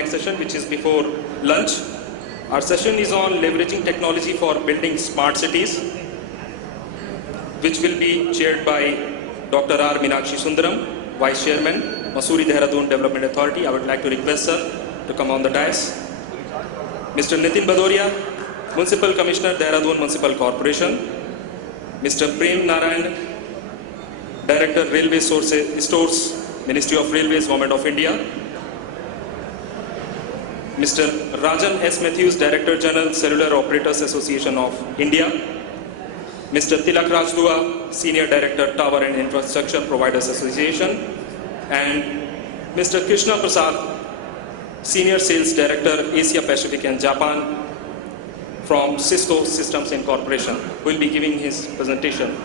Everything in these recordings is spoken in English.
next session, which is before lunch. Our session is on leveraging technology for building smart cities, which will be chaired by Dr. R. Meenakshi Sundaram, Vice Chairman, Mussoorie Dehradun Development Authority. I would like to request sir to come on the dais. Mr. Nitin Badoria, Municipal Commissioner, Dehradun Municipal Corporation. Mr. Prem Narayan, Director, Railway Stores, Ministry of Railways, Government of India. Mr. Rajan S. Matthews, Director General, Cellular Operators Association of India. Mr. Tilak Rajdua, Senior Director, Tower and Infrastructure Providers Association. And Mr. Krishna Prasad, Senior Sales Director, Asia Pacific and Japan from Cisco Systems Incorporation, who will be giving his presentation.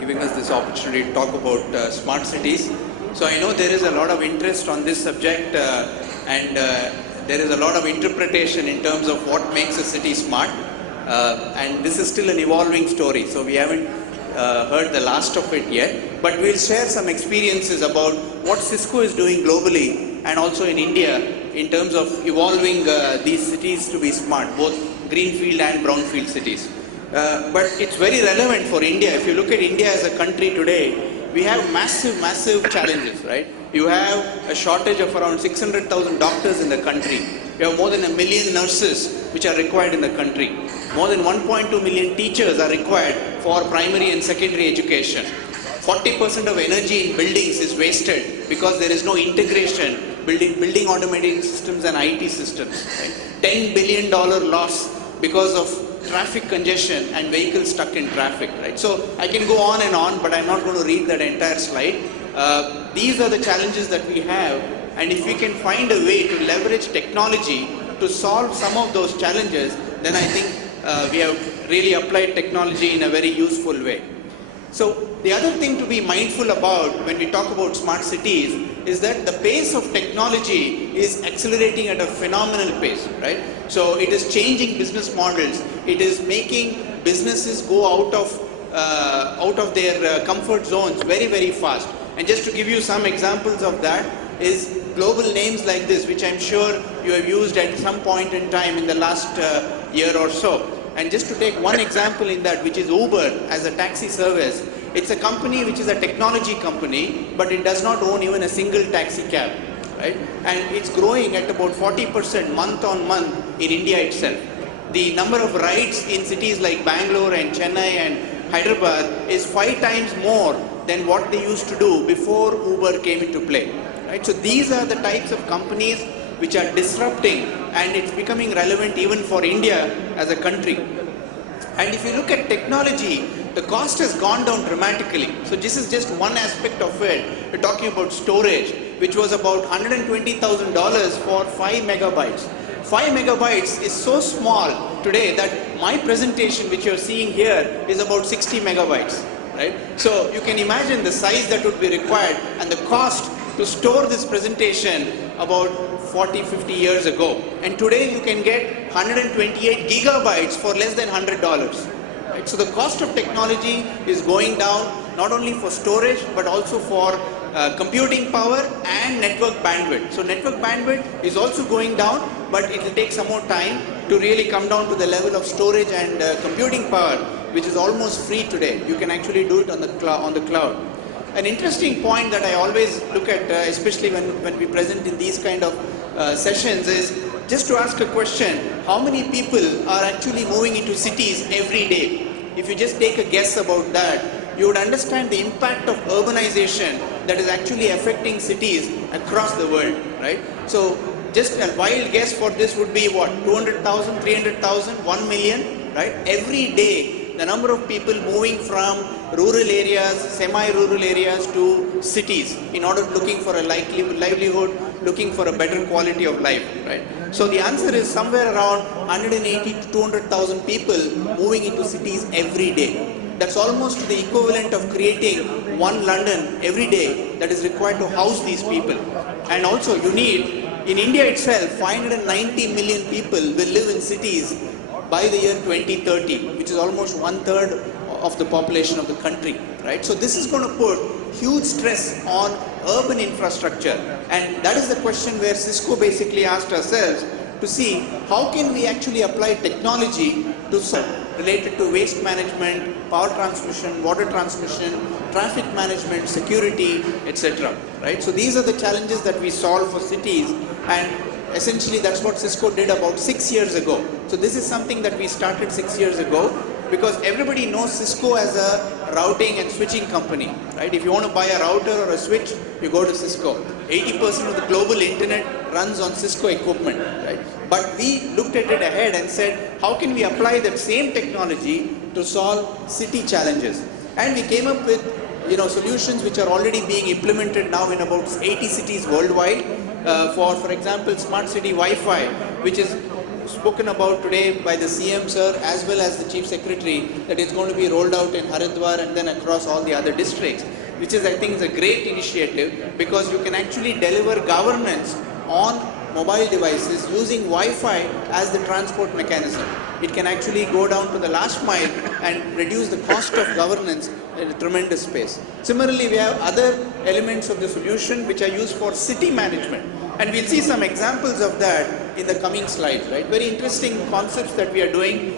Giving us this opportunity to talk about smart cities. So I know there is a lot of interest on this subject and there is a lot of interpretation in terms of what makes a city smart. And this is still an evolving story, so we haven't heard the last of it yet. But we'll share some experiences about what Cisco is doing globally and also in India in terms of evolving these cities to be smart, both greenfield and brownfield cities. But it's very relevant for India. If you look at India as a country today, we have massive challenges, right? You have a shortage of around 600,000 doctors in the country. You have more than 1 million nurses which are required in the country. More than 1.2 million teachers are required for primary and secondary education. 40% of energy in buildings is wasted because there is no integration, building automating systems and IT systems. Right? $10 billion loss because of traffic congestion and vehicles stuck in traffic, right? So I can go on and on, but I'm not going to read that entire slide. These are the challenges that we have, and if we can find a way to leverage technology to solve some of those challenges, then I think we have really applied technology in a very useful way. So the other thing to be mindful about when we talk about smart cities is that the pace of technology is accelerating at a phenomenal pace, right? So it is changing business models. It is making businesses go out of their comfort zones very fast. And just to give you some examples of that is global names like this, which I'm sure you have used at some point in time in the last year or so. And just to take one example in that, which is Uber as a taxi service. It's a company which is a technology company, but it does not own even a single taxi cab, right? And it's growing at about 40% month on month in India itself. The number of rides in cities like Bangalore and Chennai and Hyderabad is 5 times more than what they used to do before Uber came into play, right? So these are the types of companies which are disrupting, and it's becoming relevant even for India as a country. And if you look at technology, the cost has gone down dramatically. So this is just one aspect of it. We're talking about storage, which was about $120,000 for 5 megabytes. 5 megabytes is so small today that my presentation, which you're seeing here, is about 60 megabytes, right? So you can imagine the size that would be required and the cost to store this presentation about 40-50 years ago. And today you can get 128 gigabytes for less than $100. Right? So the cost of technology is going down, not only for storage, but also for computing power and network bandwidth. So network bandwidth is also going down, but it will take some more time to really come down to the level of storage and computing power, which is almost free today. You can actually do it on the cloud. An interesting point that I always look at, especially when we present in these kind of sessions, is just to ask a question: how many people are actually moving into cities every day? If you just take a guess about that, you would understand the impact of urbanization that is actually affecting cities across the world, right? So just a wild guess for this would be what? 200,000, 300,000, 1 million, right? Every day, the number of people moving from rural areas, semi-rural areas to cities in order looking for a livelihood, looking for a better quality of life, right? So the answer is somewhere around 180 to 200,000 people moving into cities every day. That's almost the equivalent of creating one London every day that is required to house these people. And also you need, in India itself, 590 million people will live in cities by the year 2030, which is almost 1/3 of the population of the country, right? So this is going to put huge stress on urban infrastructure. And that is the question where Cisco basically asked ourselves to see how can we actually apply technology to solve related to waste management, power transmission, water transmission, traffic management, security, etc. Right? So these are the challenges that we solve for cities, and essentially that's what Cisco did about 6 years ago. So this is something that we started 6 years ago, because everybody knows Cisco as a routing and switching company, right? If you want to buy a router or a switch, you go to Cisco. 80% of the global internet runs on Cisco equipment, right? But we looked at it ahead and said, how can we apply that same technology to solve city challenges? And we came up with, solutions which are already being implemented now in about 80 cities worldwide. For example, Smart City Wi-Fi, which is spoken about today by the CM sir as well as the Chief Secretary, that it's going to be rolled out in Haridwar and then across all the other districts, which is, I think, is a great initiative, because you can actually deliver governance on mobile devices using Wi-Fi as the transport mechanism. It can actually go down to the last mile and reduce the cost of governance in a tremendous space. Similarly, we have other elements of the solution which are used for city management. And we'll see some examples of that in the coming slides, right? Very interesting concepts that we are doing.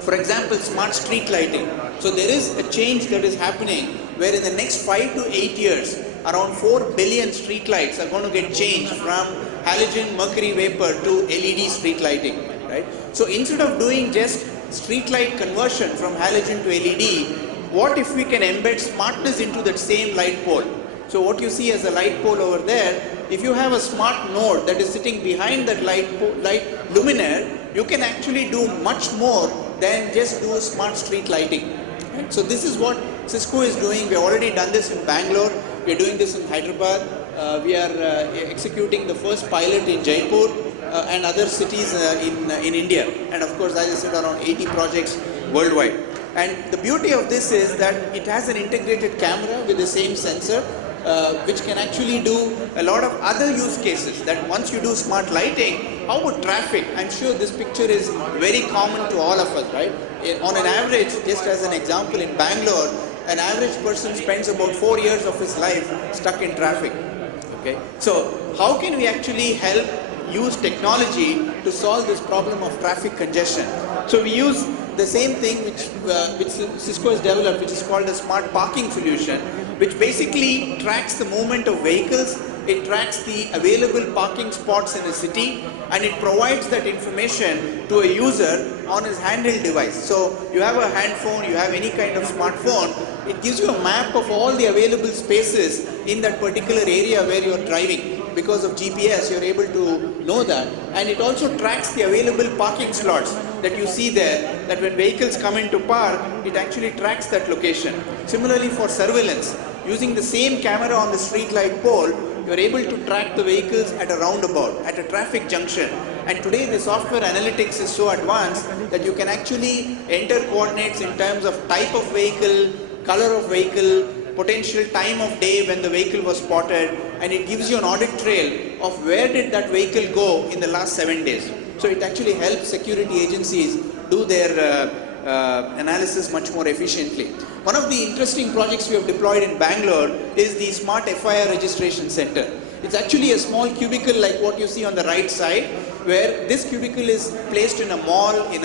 For example, smart street lighting. So there is a change that is happening where in the next 5 to 8 years, around 4 billion street lights are going to get changed from halogen mercury vapor to LED street lighting, right? So instead of doing just street light conversion from halogen to LED, what if we can embed smartness into that same light pole? So what you see as a light pole over there, if you have a smart node that is sitting behind that light luminaire, you can actually do much more than just do smart street lighting. Right? So this is what Cisco is doing. We've already done this in Bangalore. We're doing this in Hyderabad. We are executing the first pilot in Jaipur and other cities in India. And of course, as I said, around 80 projects worldwide. And the beauty of this is that it has an integrated camera with the same sensor, which can actually do a lot of other use cases. That once you do smart lighting, how about traffic? I'm sure this picture is very common to all of us, right? On an average, just as an example, in Bangalore, an average person spends about 4 years of his life stuck in traffic. Okay, so how can we actually help use technology to solve this problem of traffic congestion? So we use the same thing which Cisco has developed, which is called a smart parking solution, which basically tracks the movement of vehicles. It tracks the available parking spots in a city, and it provides that information to a user on his handheld device. So you have a hand phone, you have any kind of smartphone, it gives you a map of all the available spaces in that particular area where you are driving. Because of GPS, you're able to know that. And it also tracks the available parking slots that you see there, that when vehicles come into park, it actually tracks that location. Similarly for surveillance, using the same camera on the street light pole, you're able to track the vehicles at a roundabout, at a traffic junction. And today the software analytics is so advanced that you can actually enter coordinates in terms of type of vehicle, color of vehicle, potential time of day when the vehicle was spotted, and it gives you an audit trail of where did that vehicle go in the last 7 days. So it actually helps security agencies do their analysis much more efficiently. One of the interesting projects we have deployed in Bangalore is the Smart FIR Registration Center. It's actually a small cubicle like what you see on the right side, where this cubicle is placed in a mall, in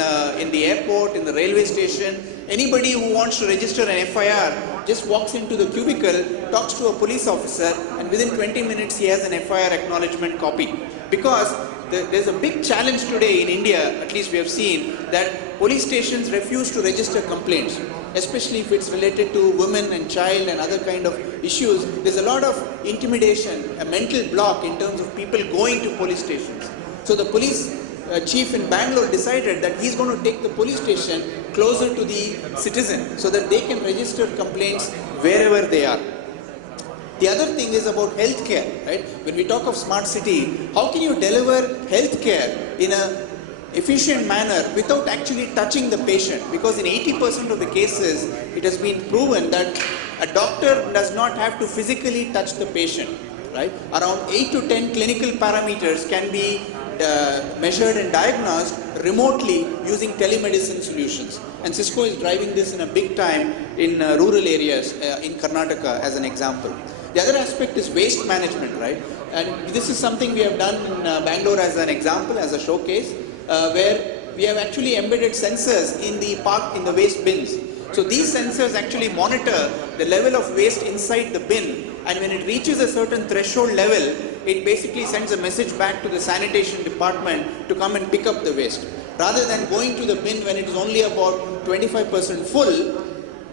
the airport, in the railway station. Anybody who wants to register an FIR just walks into the cubicle, talks to a police officer, and within 20 minutes he has an FIR acknowledgement copy. Because there's a big challenge today in India, at least we have seen, that police stations refuse to register complaints, especially if it's related to women and child and other kind of issues. There's a lot of intimidation, a mental block in terms of people going to police stations. So the police chief in Bangalore decided that he's going to take the police station closer to the citizen so that they can register complaints wherever they are. The other thing is about healthcare, right? When we talk of smart city, how can you deliver healthcare in a efficient manner without actually touching the patient? Because in 80% of the cases, it has been proven that a doctor does not have to physically touch the patient, right? Around 8 to 10 clinical parameters can be measured and diagnosed remotely using telemedicine solutions. And Cisco is driving this in a big time in rural areas in Karnataka as an example. The other aspect is waste management, right? And this is something we have done in Bangalore as an example, as a showcase, where we have actually embedded sensors in the waste bins. So these sensors actually monitor the level of waste inside the bin, and when it reaches a certain threshold level, it basically sends a message back to the sanitation department to come and pick up the waste. Rather than going to the bin when it is only about 25% full,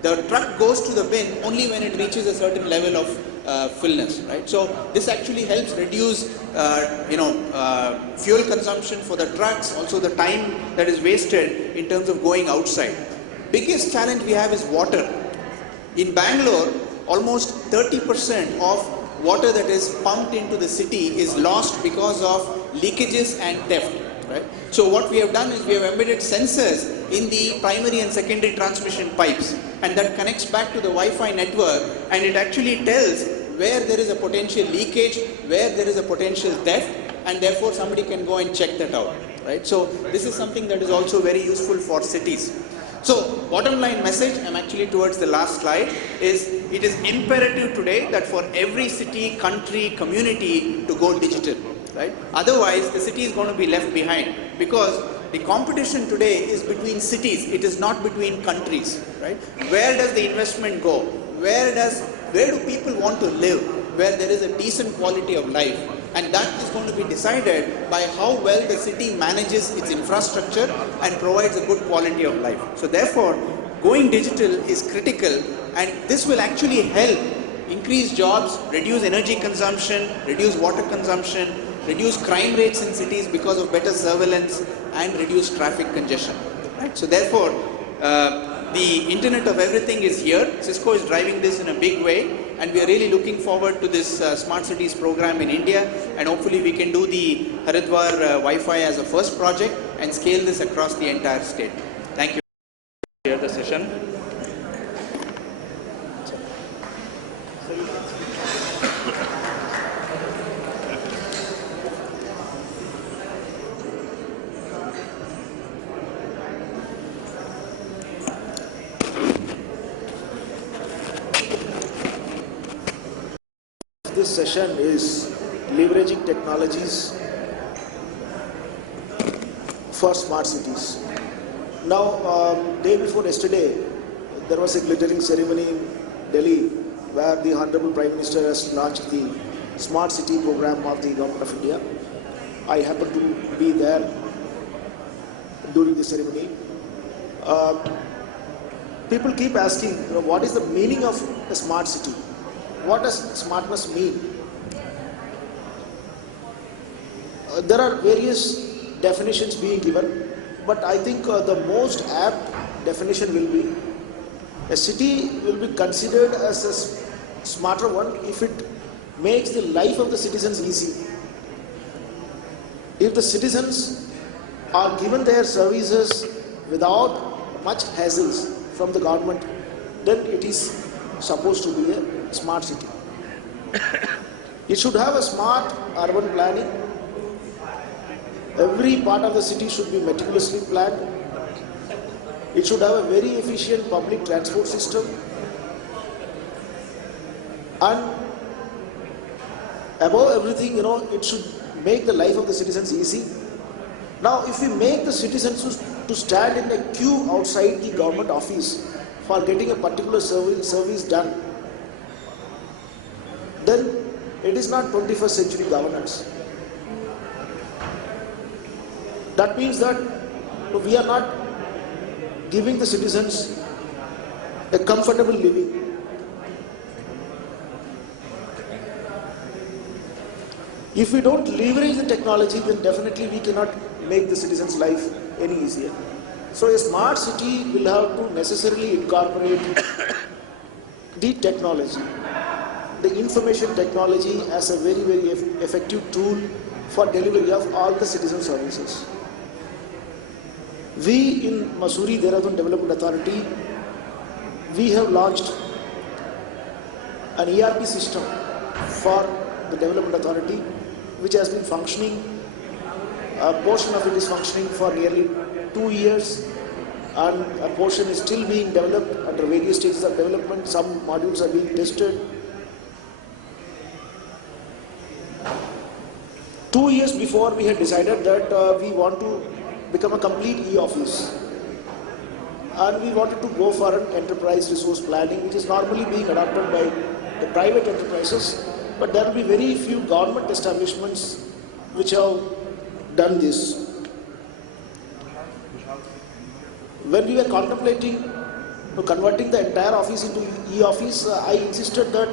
the truck goes to the bin only when it reaches a certain level of fullness, right? So this actually helps reduce, fuel consumption for the trucks, also the time that is wasted in terms of going outside. Biggest challenge we have is water. In Bangalore, almost 30% of water that is pumped into the city is lost because of leakages and theft, right? So what we have done is we have embedded sensors in the primary and secondary transmission pipes, and that connects back to the Wi-Fi network, and it actually tells where there is a potential leakage, where there is a potential theft, and therefore somebody can go and check that out, right? So this is something that is also very useful for cities. So bottom line message, I'm actually towards the last slide, is it is imperative today that for every city, country, community to go digital, right? Otherwise the city is going to be left behind, because the competition today is between cities, it is not between countries, right? Where does the investment go? Where do people want to live, where there is a decent quality of life? And that is going to be decided by how well the city manages its infrastructure and provides a good quality of life. So therefore, going digital is critical, and this will actually help increase jobs, reduce energy consumption, reduce water consumption, reduce crime rates in cities because of better surveillance, and reduce traffic congestion, right? So therefore, the Internet of Everything is here. Cisco is driving this in a big way, and we are really looking forward to this Smart Cities program in India, and hopefully we can do the Haridwar Wi-Fi as a first project and scale this across the entire state. Thank you. Share the session. This session is leveraging technologies for smart cities. Now, day before yesterday, there was a glittering ceremony in Delhi where the Honorable Prime Minister has launched the Smart City program of the Government of India. I happened to be there during the ceremony. People keep asking, what is the meaning of a smart city? What does smartness mean? There are various definitions being given, but I think the most apt definition will be a city will be considered as a smarter one if it makes the life of the citizens easy. If the citizens are given their services without much hassles from the government, then it is supposed to be a smart city. It should have a smart urban planning. Every part of the city should be meticulously planned. It should have a very efficient public transport system. And above everything, it should make the life of the citizens easy. Now, if we make the citizens to stand in a queue outside the government office for getting a particular service done, then it is not 21st century governance. That means that we are not giving the citizens a comfortable living. If we don't leverage the technology, then definitely we cannot make the citizens' life any easier. So a smart city will have to necessarily incorporate the technology, the information technology as a very, very effective tool for delivery of all the citizen services. We in Mussoorie Dehradun Development Authority, we have launched an ERP system for the Development Authority, which has been functioning. A portion of it is functioning for nearly 2 years, and a portion is still being developed under various stages of development. Some modules are being tested. 2 years before, we had decided that we want to become a complete e-office. And we wanted to go for an enterprise resource planning, which is normally being adopted by the private enterprises, but there will be very few government establishments which have done this. When we were contemplating converting the entire office into e-office, I insisted that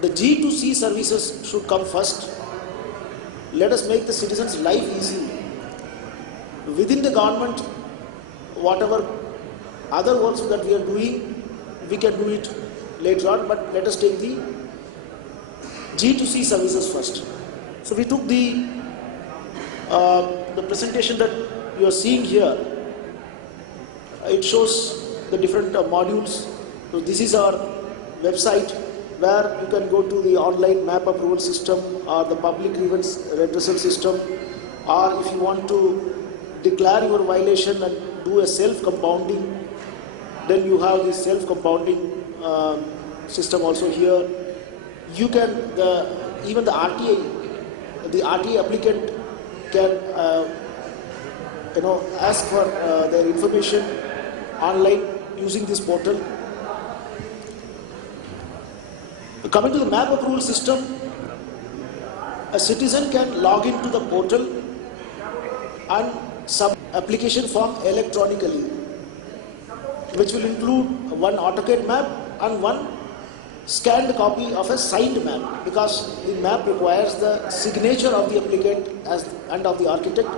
the G2C services should come first. Let us make the citizens' life easy. Within the government, whatever other works that we are doing, we can do it later on, but let us take the G2C services first. So we took the presentation that you are seeing here. It shows the different modules. So this is our website where you can go to the online map approval system or the public grievance redressal system, or if you want to declare your violation and do a self-compounding, then you have this self-compounding system also here. You can, even the RTA applicant can ask for their information online using this portal. Coming to the map approval system, a citizen can log into the portal and submit application form electronically, which will include one AutoCAD map and one scanned copy of a signed map, because the map requires the signature of the applicant and of the architect.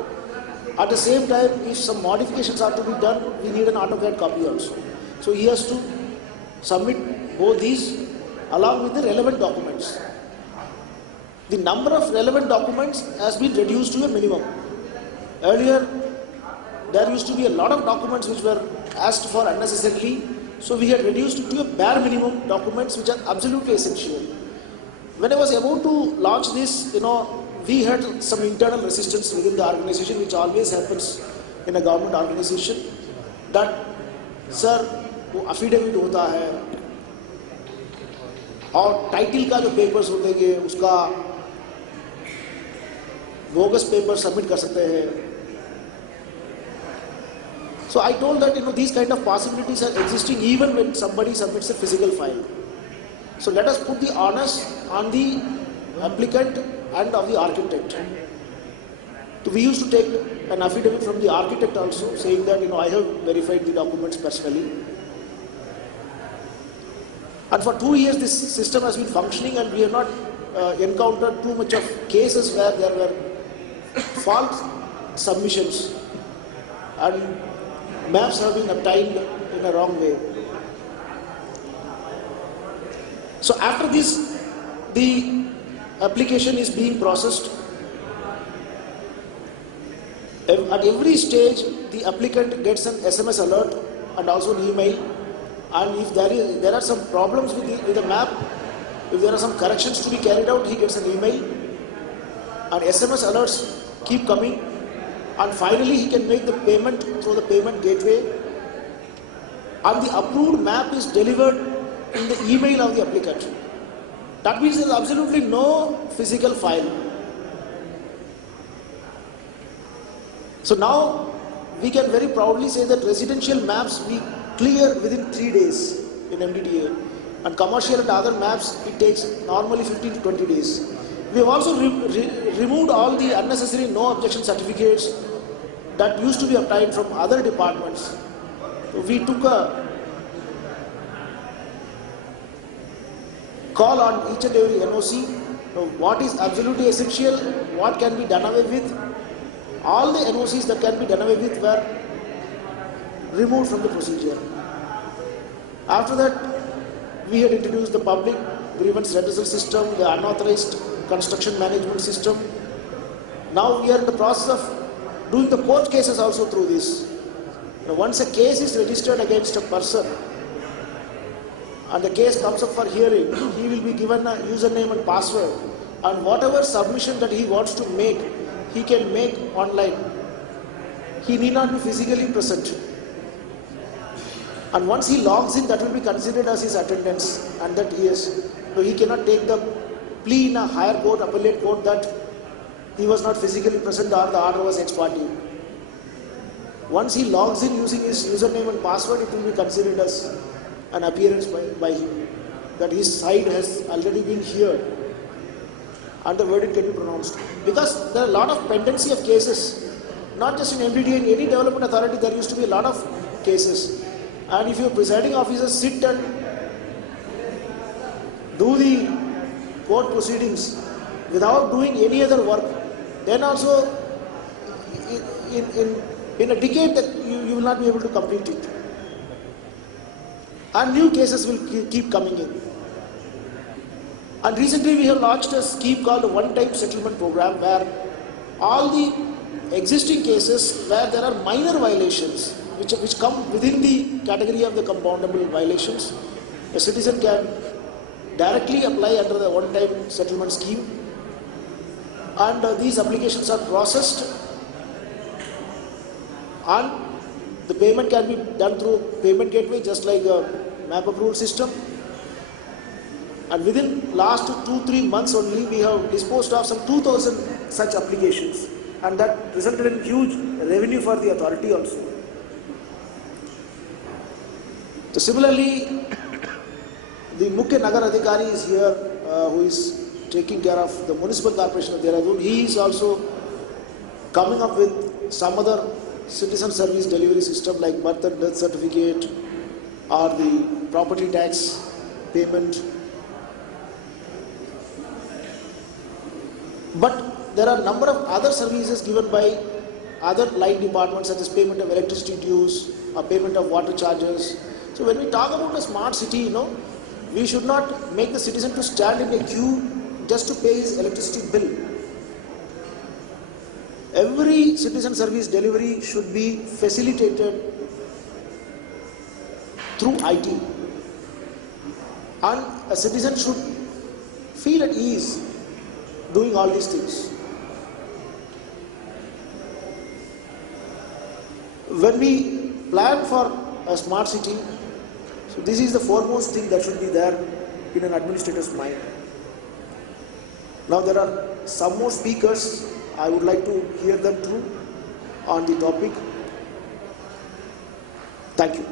At the same time, if some modifications are to be done, we need an AutoCAD copy also. So he has to submit both these along with the relevant documents. The number of relevant documents has been reduced to a minimum. Earlier, there used to be a lot of documents which were asked for unnecessarily, so we had reduced it to a bare minimum documents which are absolutely essential. When I was about to launch this, we had some internal resistance within the organization, which always happens in a government organization, that sir, वो affidavit होता है और title का जो papers होते हैं उसका bogus paper submit कर सकते हैं. So I told that these kind of possibilities are existing even when somebody submits a physical file. So let us put the onus on the applicant and of the architect. So we used to take an affidavit from the architect also, saying that I have verified the documents personally. And for 2 years this system has been functioning, and we have not encountered too much of cases where there were false submissions and maps have been obtained in a wrong way. So after this, the application is being processed. At every stage, the applicant gets an SMS alert and also an email. And if there are some problems with the map, if there are some corrections to be carried out, he gets an email. And SMS alerts keep coming. And finally, he can make the payment through the payment gateway. And the approved map is delivered in the email of the applicant. That means there is absolutely no physical file. So now we can very proudly say that residential maps we clear within 3 days in MDDA, and commercial and other maps it takes normally 15 to 20 days. We have also removed all the unnecessary no objection certificates that used to be obtained from other departments. So we took a call on each and every NOC, what is absolutely essential, what can be done away with. All the NOCs that can be done away with were removed from the procedure. After that, we had introduced the public grievance redressal system, the unauthorized construction management system. Now we are in the process of doing the court cases also through this. Now, once a case is registered against a person and the case comes up for hearing, he will be given a username and password, and whatever submission that he wants to make, he can make online. He need not be physically present. And once he logs in, that will be considered as his attendance, and that he cannot take the plea in a higher court, appellate court, that he was not physically present or the order was ex parte. Once he logs in using his username and password, it will be considered as an appearance by him, that his side has already been heard and the verdict can be pronounced. Because there are a lot of pendency of cases, not just in MDDA, in any development authority there used to be a lot of cases. And if your presiding officers sit and do the court proceedings without doing any other work, then also in a decade that you will not be able to complete it. And new cases will keep coming in. And recently we have launched a scheme called a one-time settlement program, where all the existing cases where there are minor violations which come within the category of the compoundable violations, a citizen can directly apply under the one-time settlement scheme, and these applications are processed and the payment can be done through payment gateway, just like a map approval system. And within last 2-3 months only, we have disposed of some 2,000 such applications, and that resulted in huge revenue for the authority also. So similarly, the Mukhya Nagar Adhikari is here, who is taking care of the municipal corporation of Dehradun. He is also coming up with some other citizen service delivery system like birth and death certificate or the property tax payment. But there are a number of other services given by other line departments, such as payment of electricity dues or payment of water charges. So when we talk about a smart city, we should not make the citizen to stand in a queue just to pay his electricity bill. Every citizen service delivery should be facilitated through IT, and a citizen should feel at ease doing all these things. When we plan for a smart city, so this is the foremost thing that should be there in an administrator's mind. Now there are some more speakers. I would like to hear them through on the topic. Thank you.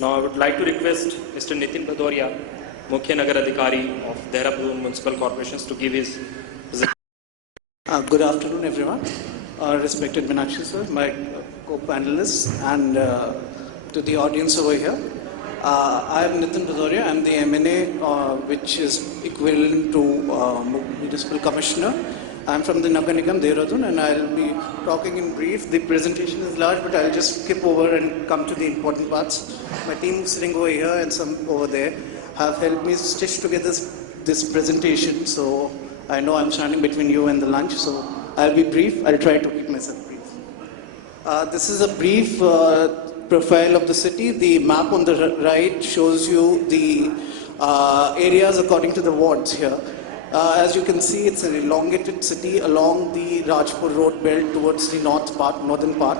Now I would like to request Mr. Nitin Bhadoria, Mukhya Nagar Adhikari of Dehradun Municipal Corporations, to give his presentation. Good afternoon, everyone. Respected Meenakshi sir, my co-panelists, and to the audience over here. I am Nitin Bhadoria. I am the MNA, which is equivalent to Municipal Commissioner. I am from the Nagar Nigam, Dehradun, and I will be talking in brief. The presentation is large, but I will just skip over and come to the important parts. My team sitting over here and some over there have helped me stitch together this presentation, so I know I am standing between you and the lunch, so I will be brief. I will try to keep myself brief. This is a brief profile of the city. The map on the right shows you the areas according to the wards here. As you can see, it's an elongated city along the Rajpur road belt towards the northern part,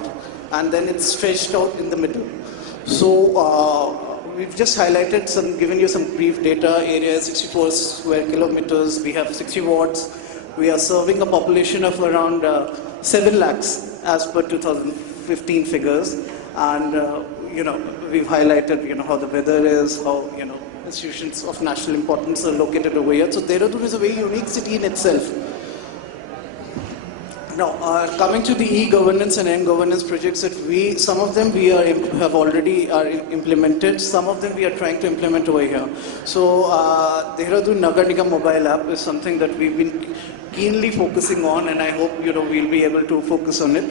and then it's stretched out in the middle. So we've just highlighted given you some brief data. Area is 64 square kilometers. We have 60 wards. We are serving a population of around 7 lakhs as per 2015 figures, and we've highlighted how the weather is, how institutions of national importance are located over here. So Dehradun is a very unique city in itself. Now, coming to the e-governance and m-governance projects that some of them we have already implemented, some of them we are trying to implement over here. So, Dehradun Nagar Nigam mobile app is something that we've been keenly focusing on, and I hope we'll be able to focus on it.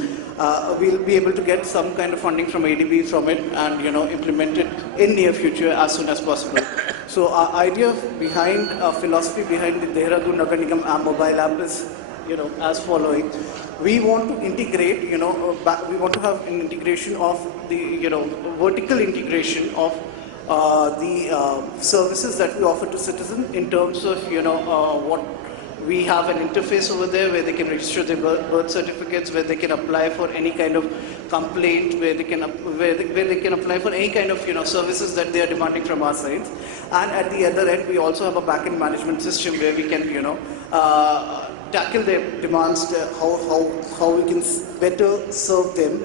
We'll be able to get some kind of funding from ADB from it, and implement it in near future as soon as possible. So, our idea behind, philosophy behind the Dehradun Nagar Nigam mobile app is as following. We want to integrate, we want to have an integration of the, vertical integration of the services that we offer to citizens in terms of, what we have an interface over there where they can register their birth certificates, where they can apply for any kind of complaint, where they can apply for any kind of, services that they are demanding from our side. And at the other end, we also have a back-end management system where we can, tackle their demands, how we can better serve them.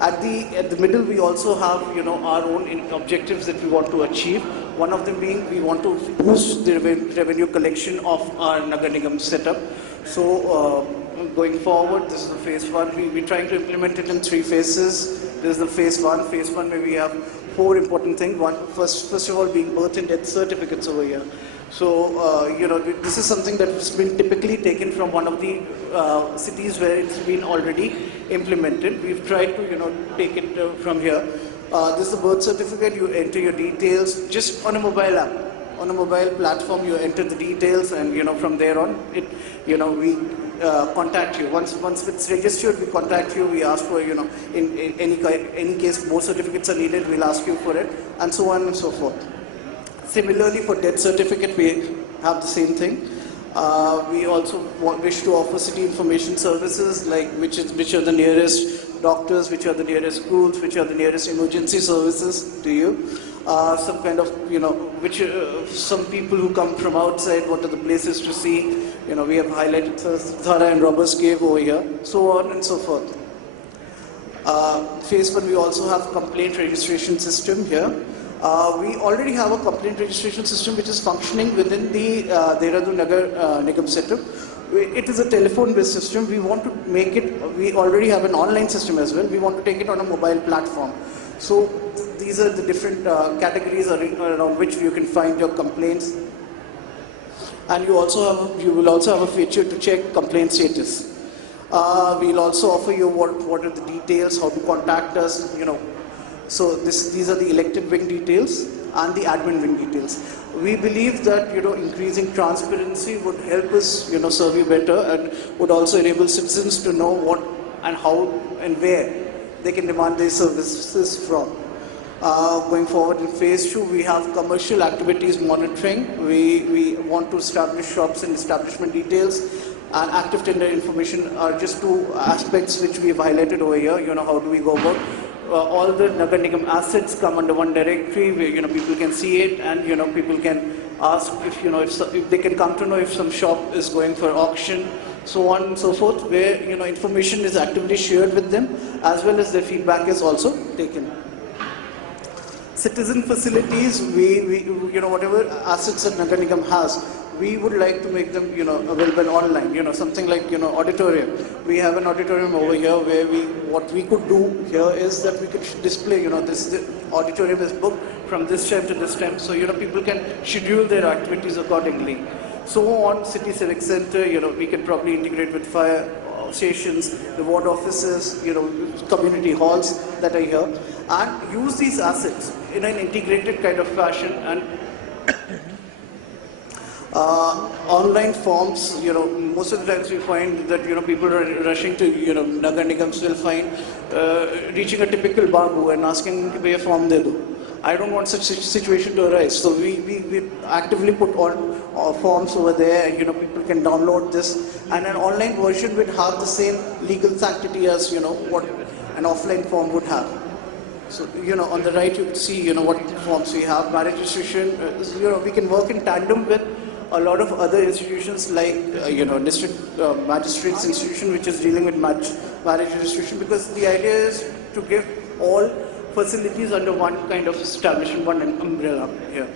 At the middle, we also have, our own objectives that we want to achieve. One of them being we want to boost the revenue collection of our Nagar Nigam setup. So going forward, this is the phase one. We're trying to implement it in 3 phases. This is the phase one. Phase one where we have 4 important things. First of all, being birth and death certificates over here. So, this is something that has been typically taken from one of the cities where it's been already implemented. We've tried to, take it from here. This is the birth certificate. You enter your details just on a mobile app. On a mobile platform, you enter the details, and from there on, we contact you. Once it's registered, we contact you. We ask for, in any case more certificates are needed, we'll ask you for it, and so on and so forth. Similarly, for death certificate, we have the same thing. We also wish to offer city information services, like which are the nearest doctors, which are the nearest schools, which are the nearest emergency services to you. Some kind of, some people who come from outside, what are the places to see? We have highlighted Thara and Robbers Cave over here, so on and so forth. Phase one, we also have complaint registration system here. We already have a complaint registration system which is functioning within the Dehradun Nagar Nigam setup. It is a telephone-based system. We want to make it, we already have an online system as well. We want to take it on a mobile platform. So these are the different categories around which you can find your complaints. And you will also have a feature to check complaint status. We'll also offer you what are the details, how to contact us, So these are the elected wing details and the admin wing details. We believe that increasing transparency would help us serve you better, and would also enable citizens to know what and how and where they can demand their services from. Going forward in phase 2, we have commercial activities monitoring. We want to establish shops and establishment details, and active tender information are just 2 aspects which we have highlighted over here. How do we go about all the Nagar Nigam assets come under one directory where people can see it, and people can ask if they can come to know if some shop is going for auction, so on and so forth, where information is actively shared with them, as well as their feedback is also taken. Citizen facilities, we whatever assets that Nagar Nigam has, we would like to make them available online. Something like auditorium. We have an auditorium over here where what we could do here is that we could display this auditorium is booked from this time to this time, so people can schedule their activities accordingly. So on City Civic Center, we can probably integrate with fire stations, the ward offices, community halls that are here, and use these assets in an integrated kind of fashion. And online forms, most of the times we find that people are rushing to Nagar Nigams will find reaching a typical babu and asking where form they do. I don't want such situation to arise, so we actively put all forms over there, and people can download this, and an online version would have the same legal sanctity as what an offline form would have. So on the right you can see what forms we have. Marriage registration, we can work in tandem with a lot of other institutions like district magistrates institution, which is dealing with marriage registration, because the idea is to give all facilities under one kind of establishment, one umbrella here.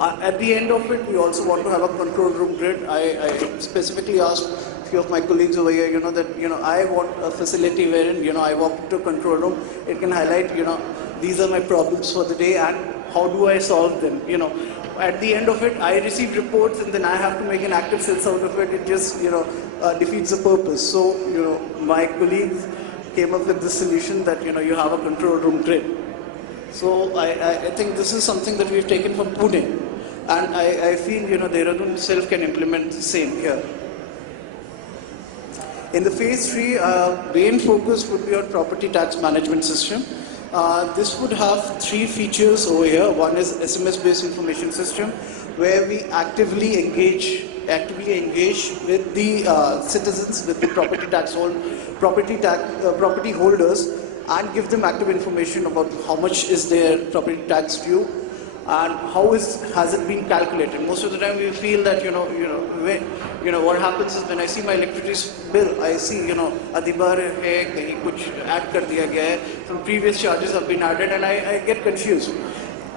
At the end of it, we also want to have a control room grid. I specifically asked a few of my colleagues over here, that I want a facility wherein I walk into a control room, it can highlight these are my problems for the day and how do I solve them. At the end of it, I receive reports and then I have to make an active sense out of it. It just defeats the purpose. So my colleagues came up with this solution that you have a control room grid. So I think this is something that we've taken from Pune, and I feel Dehradun itself can implement the same here. In the phase 3, main focus would be on property tax management system, This would have three features over here. One is SMS-based information system, where we actively engage with the citizens, with the property holders, and give them active information about how much is their property tax due and has it been calculated. Most of the time we feel that what happens is when I see my electricity bill, I see अधिबार है कहीं कुछ add कर दिया गया है, some previous charges have been added, and I get confused.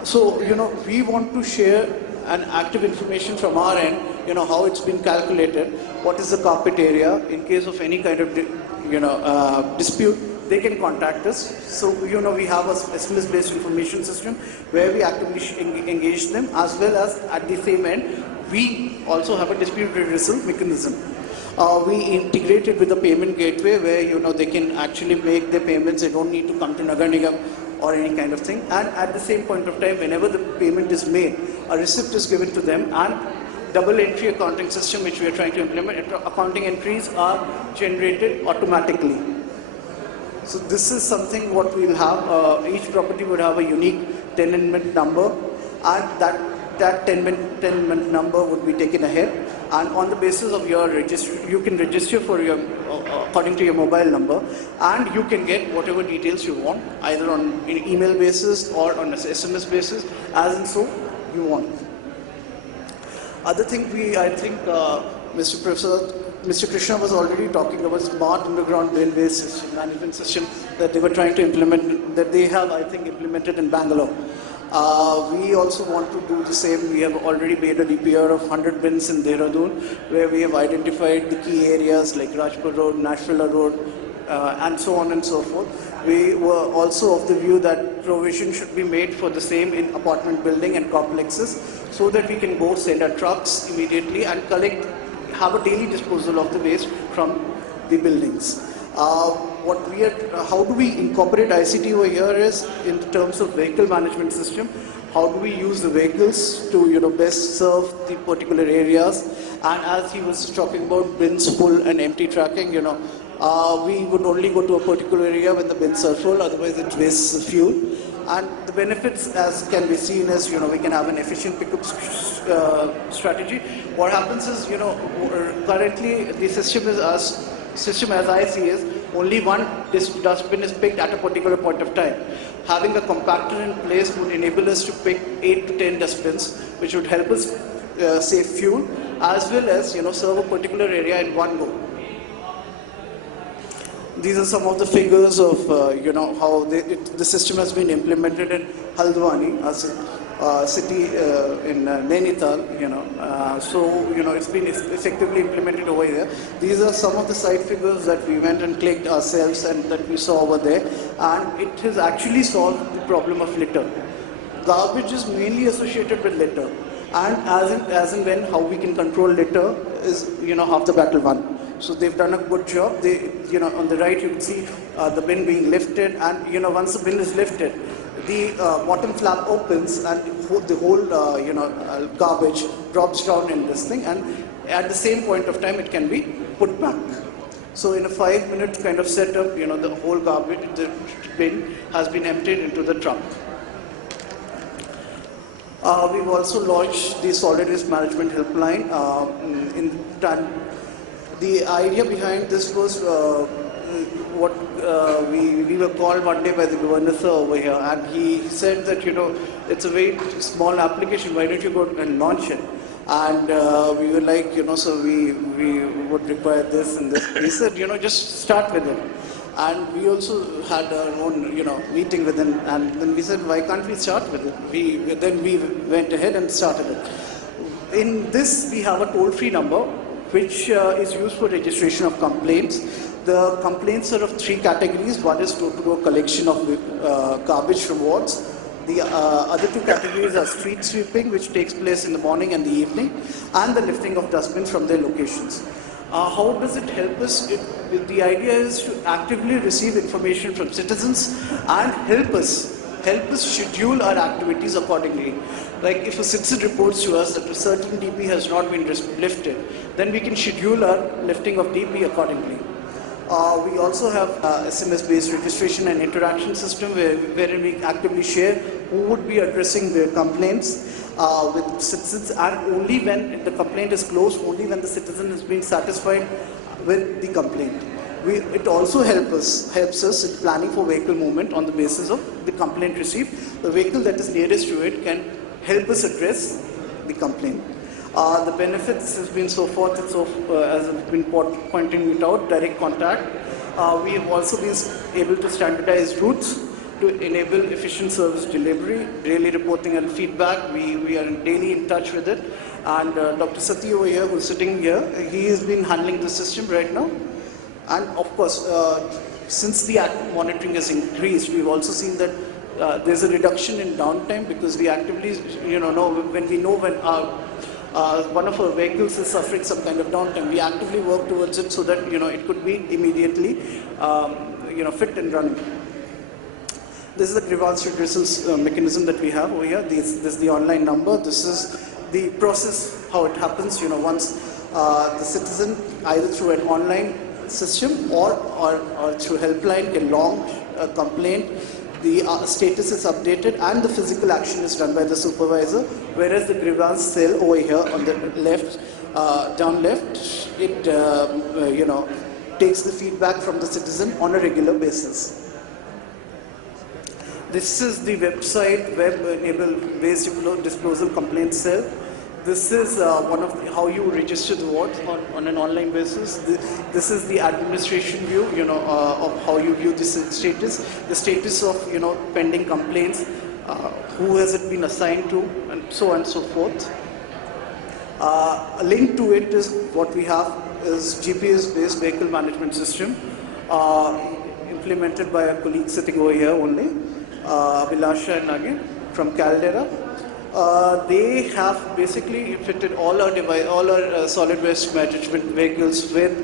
So we want to share an active information from our end, how it's been calculated, what is the carpet area, in case of any kind of dispute, they can contact us. So we have a SMS-based information system where we actively engage them, as well as at the same end, we also have a dispute redressal mechanism. We integrated with the payment gateway where they can actually make their payments. They don't need to come to Nagar Nigam or any kind of thing. And at the same point of time, whenever the payment is made, a receipt is given to them, and double entry accounting system which we are trying to implement. Accounting entries are generated automatically. So this is something what we will have. Each property would have a unique tenant number, and that tenant number would be taken ahead. And on the basis of your register, you can register for your according to your mobile number, and you can get whatever details you want, either on an email basis or on an SMS basis, as and so you want. Other thing I think Mr. Krishna was already talking about smart underground railway system, management system that they were trying to implement, that they have, I think, implemented in Bangalore. We also want to do the same. We have already made a DPR of 100 bins in Dehradun, where we have identified the key areas like Rajpur Road, Nashvilla Road, and so on and so forth. We were also of the view that provision should be made for the same in apartment building and complexes, so that we can go send our trucks immediately and have a daily disposal of the waste from the buildings. How do we incorporate ICT over here is in terms of vehicle management system. How do we use the vehicles to best serve the particular areas? And as he was talking about bins full and empty tracking, we would only go to a particular area when the bins are full, otherwise it wastes fuel. And the benefits, as can be seen, is we can have an efficient pickup strategy. What happens is currently the system as I see is only one dustbin is picked at a particular point of time. Having a compactor in place would enable us to pick 8 to 10 dustbins, which would help us save fuel, as well as serve a particular area in one go. These are some of the figures of how the system has been implemented in Haldwani, a city in Nainital. It's been effectively implemented over here. These are some of the site figures that we went and clicked ourselves and that we saw over there, and it has actually solved the problem of litter. Garbage is mainly associated with litter, and as and when how we can control litter is half the battle won. So they've done a good job. They, on the right you can see the bin being lifted, and once the bin is lifted, the bottom flap opens and the whole garbage drops down in this thing, and at the same point of time it can be put back. So in a 5-minute kind of setup, the whole garbage, the bin has been emptied into the truck. We've also launched the solid waste management helpline. The idea behind this was we were called one day by the governor sir over here, and he said that it's a very small application, why don't you go and launch it? And we were like, so we would require this and this. He said, just start with it. And we also had our own meeting with him, and then we said, why can't we start with it? Then we went ahead and started it. In this we have a toll-free number which is used for registration of complaints. The complaints are of 3 categories. One is door-to-door collection of garbage from wards. The other 2 categories are street sweeping, which takes place in the morning and the evening, and the lifting of dustbins from their locations. How does it help us? The idea is to actively receive information from citizens and help us schedule our activities accordingly. Like if a citizen reports to us that a certain DP has not been lifted, then we can schedule our lifting of DP accordingly. We also have SMS-based registration and interaction system wherein we actively share who would be addressing the complaints with citizens, and only when the complaint is closed, only when the citizen is being satisfied with the complaint. It also helps us in planning for vehicle movement on the basis of the complaint received. The vehicle that is nearest to it can help us address the complaint. The benefits has been so forth and so as I've been pointing it out, direct contact. We have also been able to standardize routes to enable efficient service delivery, daily reporting and feedback. We are daily in touch with it. And Dr. Sati over here, who's sitting here, he has been handling the system right now. And of course, since the monitoring has increased, we've also seen that there's a reduction in downtime because we actively, know when we know when one of our vehicles is suffering some kind of downtime, we actively work towards it so that it could be immediately fit and running. This is the grievance redressal mechanism that we have over here. This is the online number. This is the process, how it happens. Once the citizen, either through an online system or through helpline, can launch a complaint, the status is updated and the physical action is done by the supervisor, whereas the grievance cell over here on the left, down left, it takes the feedback from the citizen on a regular basis. This is the website, web-enabled waste disposal complaint cell. This is one of how you register the wards on an online basis. This is the administration view, of how you view this status. The status of, pending complaints, who has it been assigned to, and so on and so forth. A link to it is what we have is GPS-based vehicle management system, implemented by a colleague sitting over here only, Abhilasha and Nagin from Caldera. They have basically fitted all our solid waste management vehicles with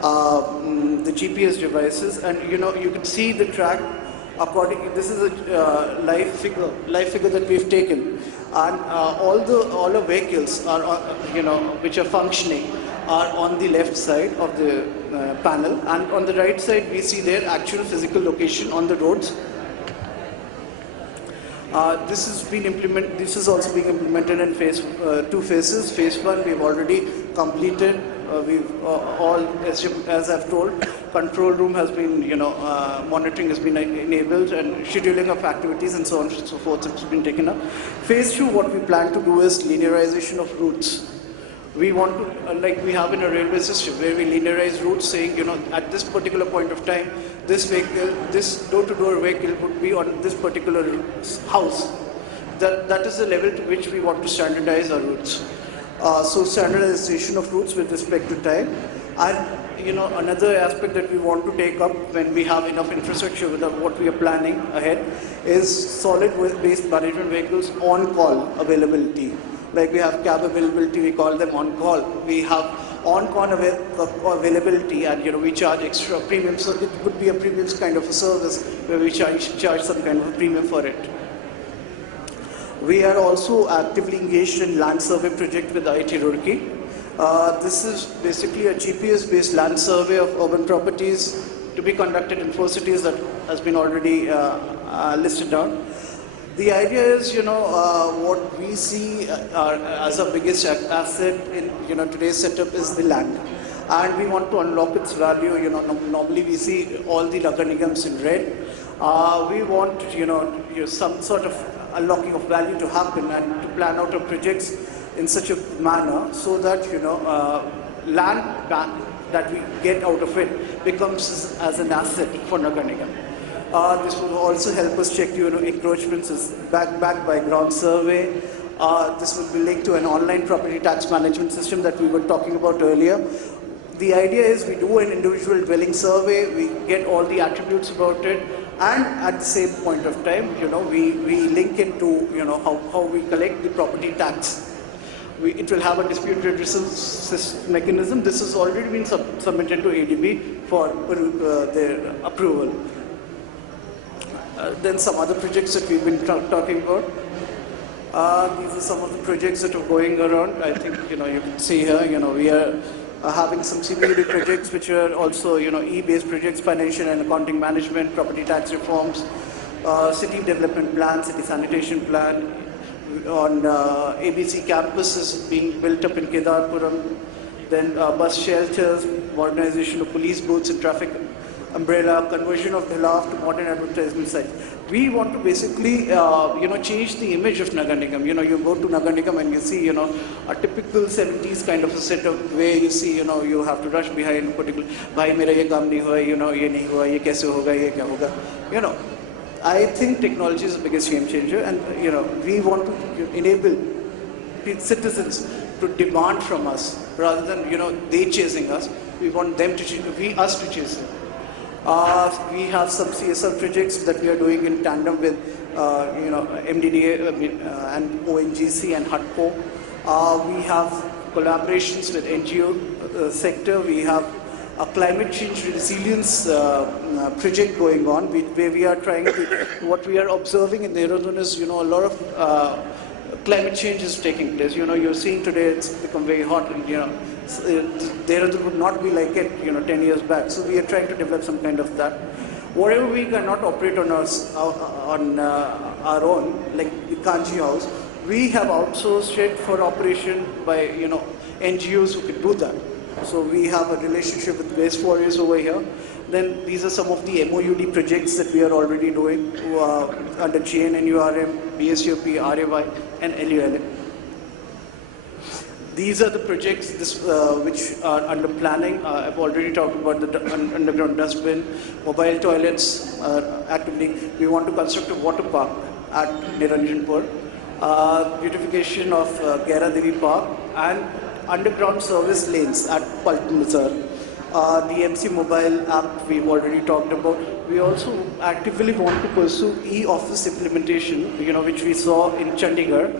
the GPS devices, and you can see the track according. This is a live figure that we've taken, and all our vehicles are which are functioning are on the left side of the panel, and on the right side we see their actual physical location on the roads. This is also being implemented in two phases. Phase 1 we've already completed. As I've told, control room has been, monitoring has been enabled, and scheduling of activities and so on and so forth has been taken up. Phase 2, what we plan to do is linearization of routes. We want to, like we have in a railway system, where we linearize routes, saying, at this particular point of time, this vehicle, this door-to-door vehicle would be on this particular house. That is the level to which we want to standardize our routes. So standardization of routes with respect to time. And another aspect that we want to take up when we have enough infrastructure with what we are planning ahead is solid waste management vehicles on-call availability. Like we have cab availability, we call them on-call. We have on-call availability, and we charge extra premium. So it would be a premium kind of a service where we charge some kind of a premium for it. We are also actively engaged in land survey project with IIT Roorkee. This is basically a GPS-based land survey of urban properties to be conducted in 4 cities that has been already listed down. The idea is, what we see as our biggest asset in today's setup is the land, and we want to unlock its value. Normally we see all the Nagar Nigams in red. We want some sort of unlocking of value to happen, and to plan out our projects in such a manner so that land that we get out of it becomes as an asset for Nagar Nigam. This will also help us check, encroachments is backed by ground survey. This will be linked to an online property tax management system that we were talking about earlier. The idea is we do an individual dwelling survey, we get all the attributes about it, and at the same point of time, we link into, how we collect the property tax. It will have a dispute redressal mechanism. This has already been submitted to ADB for their approval. Then some other projects that we've been talking about. These are some of the projects that are going around. I think, you can see here, we are having some CBUD projects which are also, e-based projects, financial and accounting management, property tax reforms, city development plan, city sanitation plan. On ABC campus is being built up in Kedarpuram. Then bus shelters, modernization of police booths and traffic umbrella, conversion of Dhilaf to modern advertisement sites. We want to basically, change the image of Nagar Nigam. You go to Nagar Nigam and you see, a typical 70s kind of a setup where you see, you have to rush behind a particular, bhai mera ye kaam nahi hua, ye nahi hua, ye kaise hoga, ye kya hoga. I think technology is the biggest game changer, and we want to enable citizens to demand from us rather than they chasing us. We want them to us to chase them. We have some CSR projects that we are doing in tandem with MDDA and ONGC and HUTCO. We have collaborations with NGO sector. We have a climate change resilience project going on, where we are trying to, what we are observing in Dehradun is, a lot of climate change is taking place. You're seeing today it's become very hot, and Dehradun would not be like it, 10 years back. So we are trying to develop some kind of that. Whatever we cannot operate on our own, like the Kanji House, we have outsourced it for operation by NGOs who can do that. So we have a relationship with Waste Warriors over here. Then these are some of the MOUD projects that we are already doing under GNNURM, BSUP, RAY, and LULM. These are the projects which are under planning. I've already talked about the underground dustbin, mobile toilets actively. We want to construct a water park at Niranjanpur, beautification of Gaira Devi Park, and underground service lanes at Paltan Bazaar. The MC mobile app we've already talked about. We also actively want to pursue e-office implementation, which we saw in Chandigarh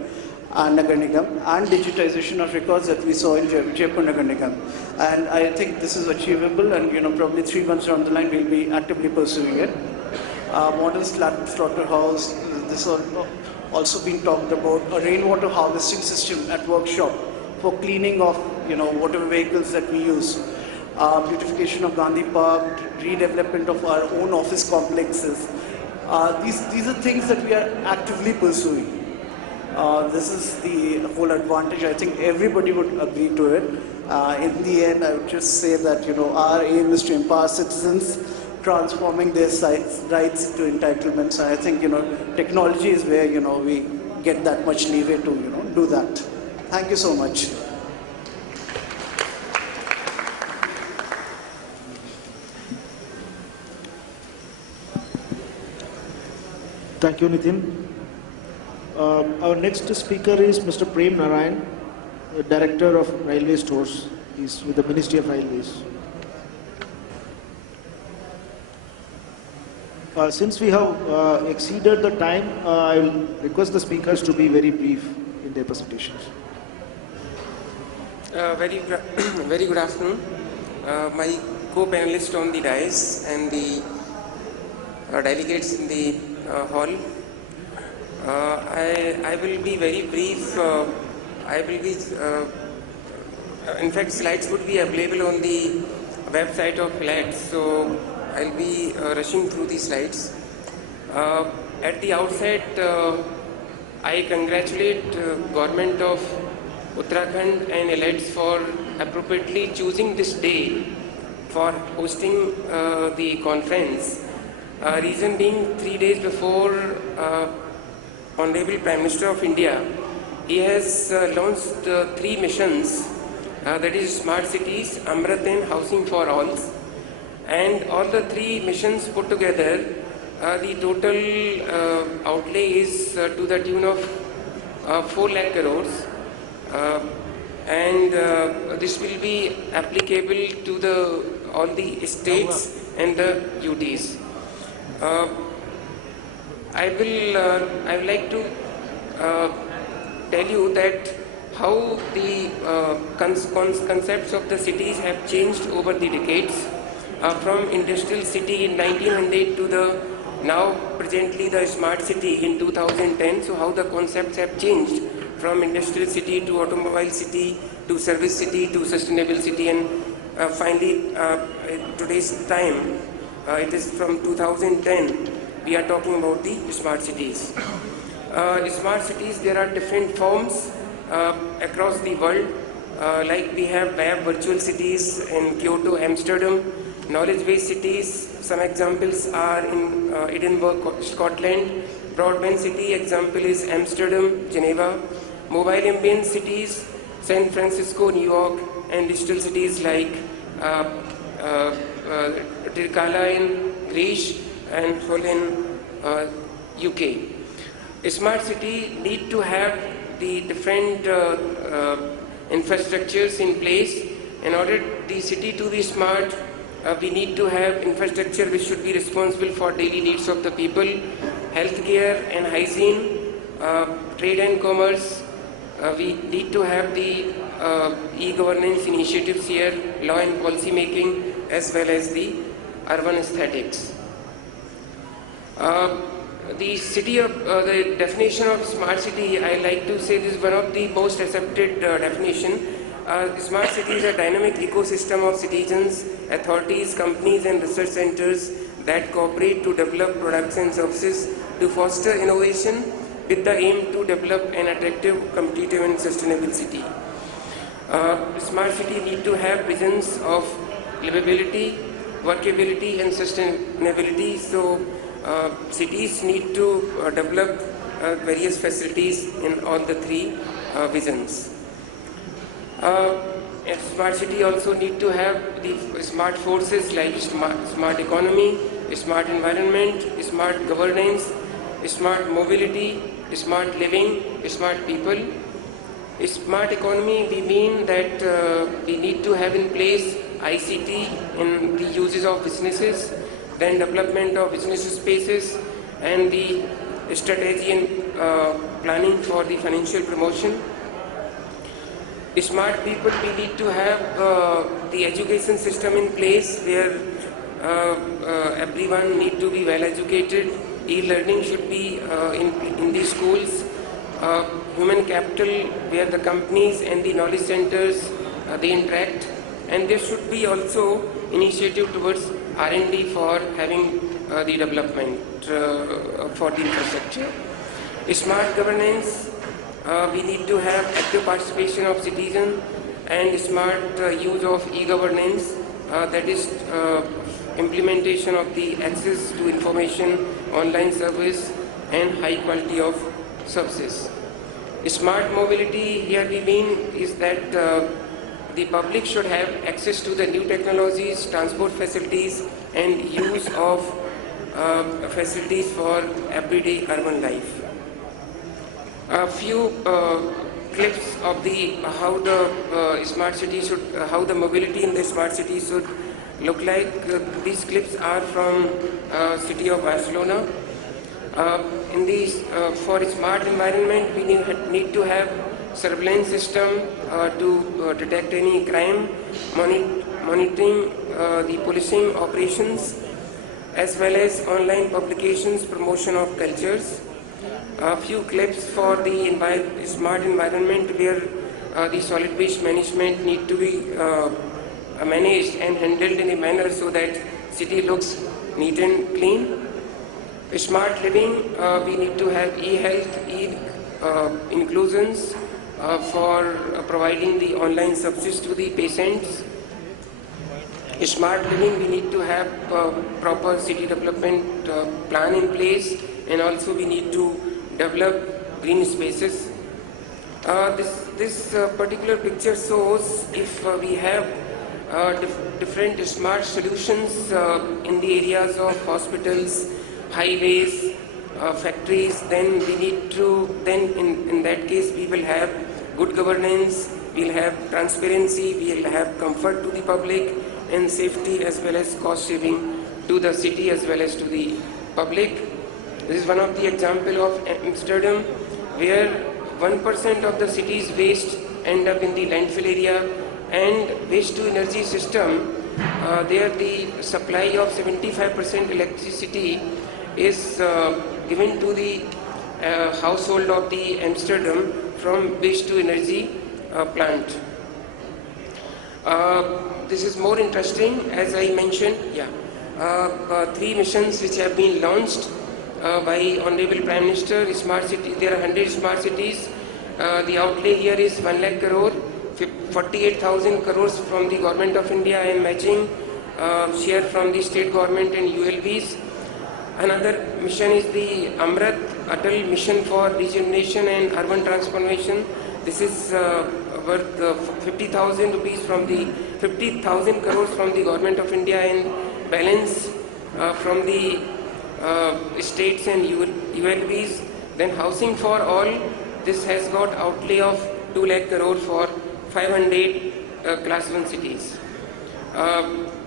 and Nagar Nigam, and digitization of records that we saw in Jaipur Nagar Nigam. And I think this is achievable, and probably 3 months down the line we'll be actively pursuing it. Modern slaughterhouse, this is also being talked about. A rainwater harvesting system at workshop for cleaning of whatever vehicles that we use. Beautification of Gandhi Park, redevelopment of our own office complexes. These are things that we are actively pursuing. This is the whole advantage. I think everybody would agree to it. In the end, I would just say that our aim is to empower citizens, transforming their rights into entitlements. I think technology is where we get that much leeway to do that. Thank you so much. Thank you, Nitin. Our next speaker is Mr. Prem Narayan, Director of Railway Stores. He's with the Ministry of Railways. Since we have exceeded the time, I will request the speakers to be very brief in their presentations. Very good afternoon. My co-panelists on the dais and the delegates in the hall. I will be very brief. In fact, slides would be available on the website of FLAT, so I'll be rushing through the slides. At the outset, I congratulate Government of Uttarakhand and elites for appropriately choosing this day for hosting the conference. Reason being, 3 days before Honorable Prime Minister of India, he has launched 3 missions, that is Smart Cities, Amrit and Housing for All. And all the 3 missions put together, the total outlay is to the tune of 4 lakh crores. And this will be applicable to all the states and the UTs. I would like to tell you that how the concepts of the cities have changed over the decades, from industrial city in 1900 to the now presently the smart city in 2010. So how the concepts have changed from industrial city to automobile city to service city to sustainable city, and finally in today's time, it is from 2010, we are talking about the smart cities. Smart cities, there are different forms across the world. Like we have virtual cities in Kyoto, Amsterdam, knowledge-based cities. Some examples are in Edinburgh, Scotland. Broadband city example is Amsterdam, Geneva. Mobile ambient cities, San Francisco, New York, and digital cities like Tirkala in Greece and Hull in UK. A smart city need to have the different infrastructures in place. In order the city to be smart, we need to have infrastructure which should be responsible for daily needs of the people, healthcare and hygiene, trade and commerce. We need to have the e-governance initiatives here, law and policy making, as well as the urban aesthetics. The definition of smart city, I like to say this is one of the most accepted definition. Smart city is a dynamic ecosystem of citizens, authorities, companies and research centers that cooperate to develop products and services to foster innovation with the aim to develop an attractive, competitive and sustainable city. Smart city need to have visions of livability, workability and sustainability. So cities need to develop various facilities in all the three visions. A smart city also need to have the smart forces like smart economy, smart environment, smart governance, smart mobility, smart living, smart people. A smart economy, we mean that we need to have in place ICT in the uses of businesses, then development of business spaces and the strategy and planning for the financial promotion. Smart people, we need to have the education system in place where everyone need to be well educated. E-learning should be in the schools. Human capital where the companies and the knowledge centers they interact, and there should be also initiative towards R&D for having the development for the infrastructure. Smart governance, we need to have active participation of citizens and smart use of e-governance, that is implementation of the access to information, online service and high quality of services. Smart mobility, here we mean is that the public should have access to the new technologies, transport facilities and use of facilities for everyday urban life. A few clips of how the smart city should, how the mobility in the smart city should look like. These clips are from city of Barcelona. In these, for smart environment, we need to have surveillance system to detect any crime, monitoring the policing operations, as well as online publications, promotion of cultures. A few clips for the smart environment where the solid waste management need to be managed and handled in a manner so that city looks neat and clean. Smart living, we need to have e-health, inclusions for providing the online services to the patients. Smart living, we need to have proper city development plan in place, and also we need to develop green spaces. This particular picture shows if we have different smart solutions in the areas of hospitals, highways, factories, then we need to, then in that case we will have good governance, we will have transparency, we will have comfort to the public and safety as well as cost saving to the city as well as to the public. This is one of the example of Amsterdam where 1% of the city's waste end up in the landfill area, and waste to energy system, there the supply of 75% electricity is given to the household of the Amsterdam from waste to energy plant. This is more interesting, as I mentioned. Three missions which have been launched by Honorable Prime Minister. Smart city. There are 100 smart cities. The outlay here is 1 lakh crore, 48,000 crores from the Government of India and matching share from the state government and ULBs. Another mission is the Amrit Atal Mission for Regeneration and Urban Transformation. This is worth 50,000 rupees from the 50,000 crores from the Government of India and balance from the states and ULBs. Then Housing for All. This has got outlay of 2 lakh crore for 500 class 1 cities.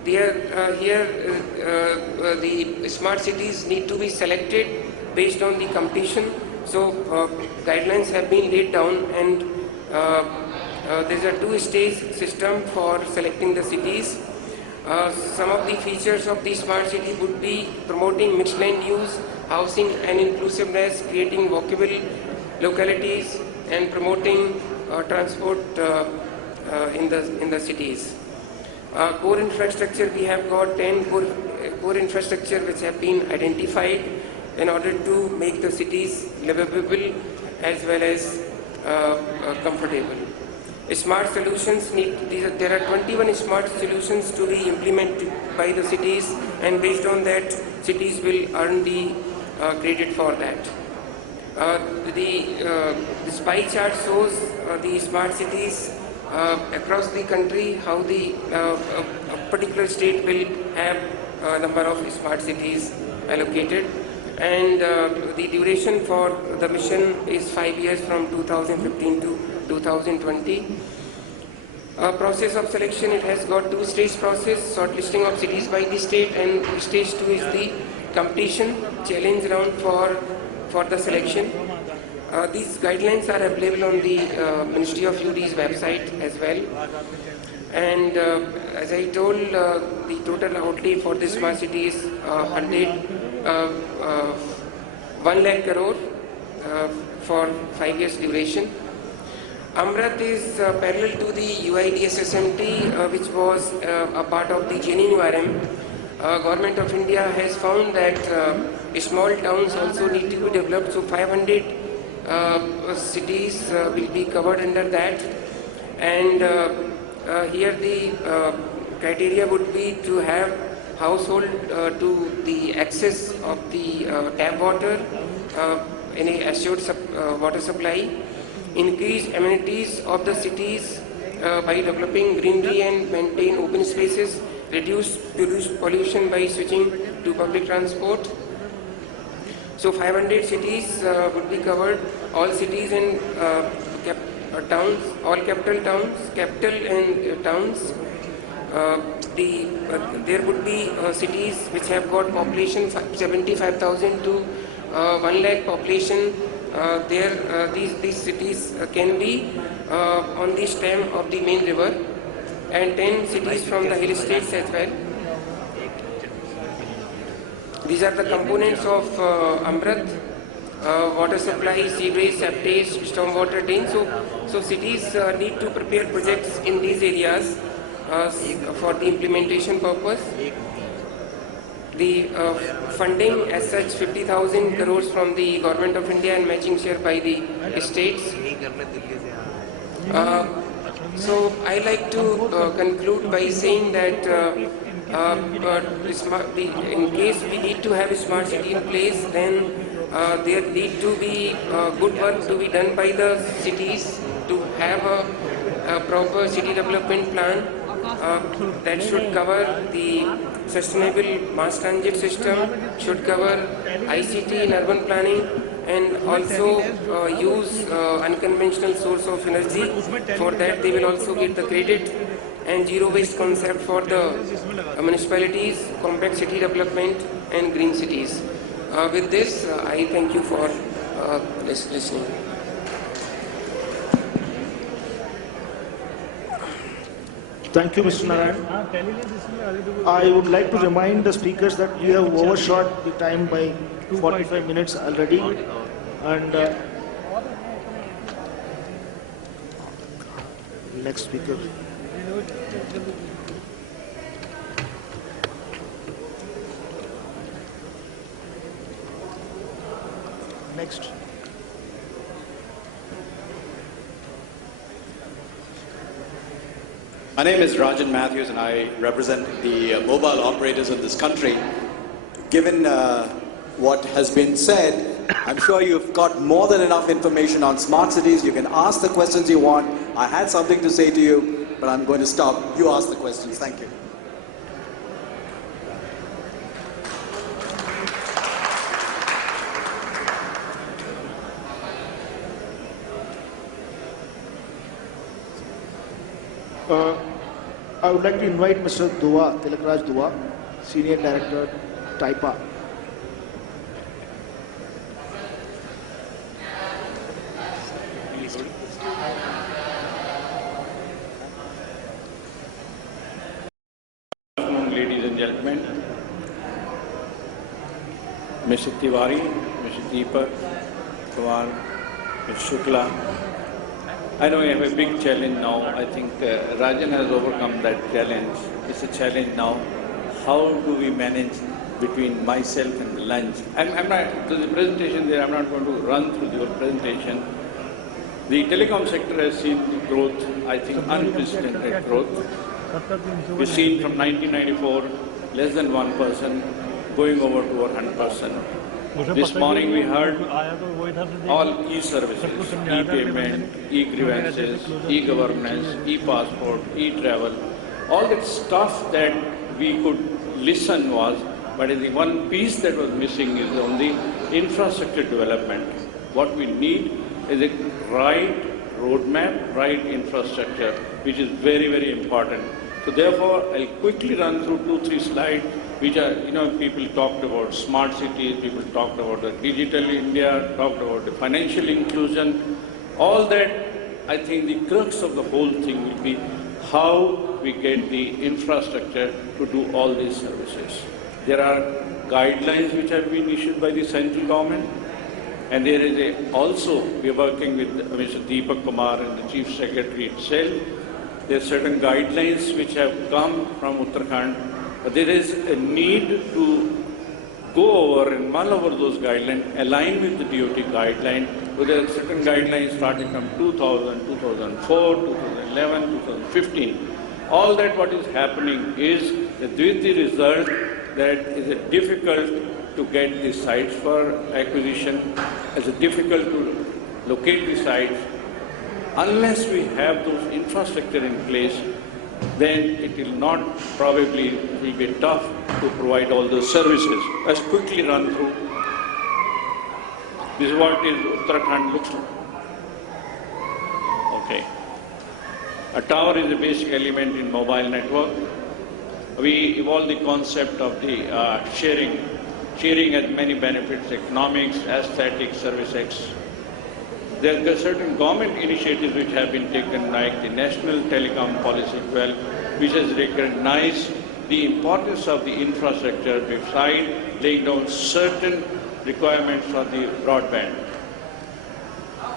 The smart cities need to be selected based on the competition. So guidelines have been laid down, and there is a two-stage system for selecting the cities. Some of the features of the smart city would be promoting mixed land use, housing and inclusiveness, creating walkable localities, and promoting transport in the cities. Core infrastructure, we have got 10 core infrastructure which have been identified in order to make the cities livable as well as comfortable. Smart solutions there are 21 smart solutions to be implemented by the cities, and based on that, cities will earn the credit for that. This pie chart shows the smart cities across the country, how the a particular state will have a number of smart cities allocated, and the duration for the mission is 5 years from 2015 to 2020. Process of selection, it has got two-stage process, shortlisting of cities by the state, and stage 2 is the competition challenge round for the selection. These guidelines are available on the Ministry of UD's website as well. And as I told, the total outlay for this smart city is 1 lakh crore for 5 years duration. Amrit is parallel to the UIDSSMT, which was a part of the JNURM. Government of India has found that small towns also need to be developed, so 500 cities will be covered under that. And here the criteria would be to have household to the access of the tap water in a assured water supply, increase amenities of the cities by developing greenery and maintain open spaces, reduce pollution by switching to public transport. So 500 cities would be covered, all cities and towns, all capital and towns. There would be cities which have got population 75,000 to 1 lakh population. These cities can be on the stem of the main river, and 10 cities from the hill states as well. These are the components of Amrit: water supply, sewage, septage, stormwater drain. So cities need to prepare projects in these areas for the implementation purpose. The funding as such, 50,000 crores from the Government of India and matching share by the states. So I like to conclude by saying that in case we need to have a smart city in place, then there need to be good work to be done by the cities to have a proper city development plan that should cover the sustainable mass transit system, should cover ICT in urban planning, and also use unconventional source of energy. For that they will also get the credit, and zero waste concept for the municipalities, compact city development and green cities. With this, I thank you for listening. Thank you, Mr. Narayan. I would like to remind the speakers that we have overshot the time by 45 minutes already, and Next speaker. Next. My name is Rajan Matthews and I represent the mobile operators in this country. Given what has been said, I'm sure you've got more than enough information on smart cities. You can ask the questions you want. I had something to say to you, but I'm going to stop. You ask the questions. Thank you. I would like to invite Mr. Dua, Tilakraj Dua, Senior Director, TAIPA. Good afternoon, ladies and gentlemen. Mr. Tiwari, Mr. Deepak, Kumar, Mr. Shukla. I know we have a big challenge now. I think Rajan has overcome that challenge. It's a challenge now. How do we manage between myself and the lunch? I'm not, to the presentation there, I'm not going to run through the whole presentation. The telecom sector has seen growth, I think unprecedented growth. We've seen from 1994, less than 1%, going over to 100%. This morning we heard all e-services, e-payment, e-grievances, e-governance, e-passport, e-travel, all that stuff that we could listen was, but the one piece that was missing is on the infrastructure development. What we need is a right roadmap, right infrastructure, which is very, very important. So therefore, I'll quickly run through 2-3 slides, which are, people talked about smart cities, people talked about the digital India, talked about the financial inclusion. All that, I think the crux of the whole thing will be how we get the infrastructure to do all these services. There are guidelines which have been issued by the central government, and there is also, we are working with Mr. Deepak Kumar and the Chief Secretary itself. There are certain guidelines which have come from Uttarakhand, but there is a need to go over and mull over those guidelines, align with the DOT guideline. So there are certain guidelines starting from 2000, 2004, 2011, 2015. All that what is happening is that with the result that is difficult to get the sites for acquisition, it's difficult to locate the sites. Unless we have those infrastructure in place, then it will not, probably it will be tough to provide all those services. Let's quickly run through. This is what is Uttarakhand looks like. Okay. A tower is a basic element in mobile network. We evolved the concept of the sharing. Sharing has many benefits: economics, aesthetics, service. There are certain government initiatives which have been taken, like the National Telecom Policy 12, which has recognized the importance of the infrastructure beside laying down certain requirements for the broadband.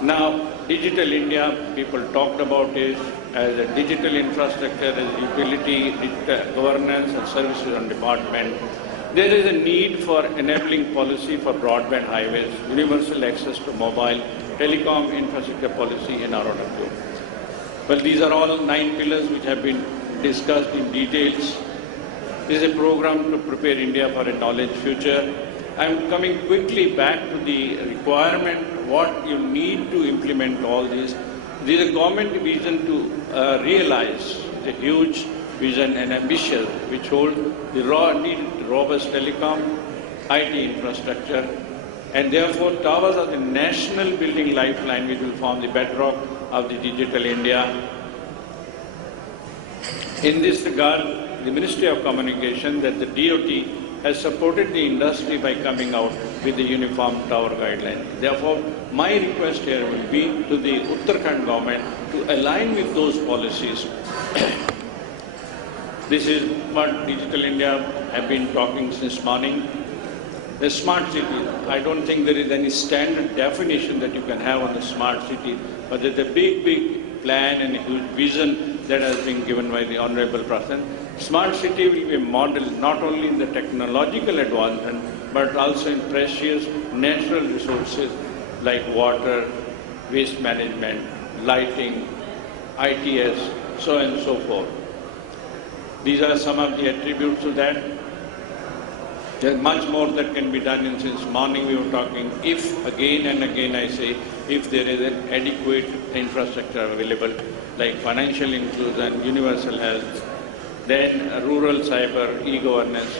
Now, Digital India, people talked about it as a digital infrastructure, as utility, governance and services and department. There is a need for enabling policy for broadband highways, universal access to mobile, telecom infrastructure policy in ROW. Well, these are all 9 pillars which have been discussed in details. This is a program to prepare India for a knowledge future. I am coming quickly back to the requirement, what you need to implement all this. There is a government vision to realize the huge vision and ambition which hold the robust telecom, IT infrastructure, and therefore towers are the national building lifeline which will form the bedrock of the digital India. In this regard, the Ministry of Communication, that the DOT has supported the industry by coming out with the uniform tower guideline. Therefore, my request here will be to the Uttarakhand government to align with those policies. This is what Digital India have been talking since morning. The smart city, I don't think there is any standard definition that you can have on the smart city, but there's a big plan and a huge vision that has been given by the Honorable President. Smart city will be a model not only in the technological advancement, but also in precious natural resources like water, waste management, lighting, ITS, so on and so forth. These are some of the attributes of that. There's much more that can be done, and since morning we were talking, if again and again I say, if there is an adequate infrastructure available, like financial inclusion, universal health, then rural cyber, e-governance.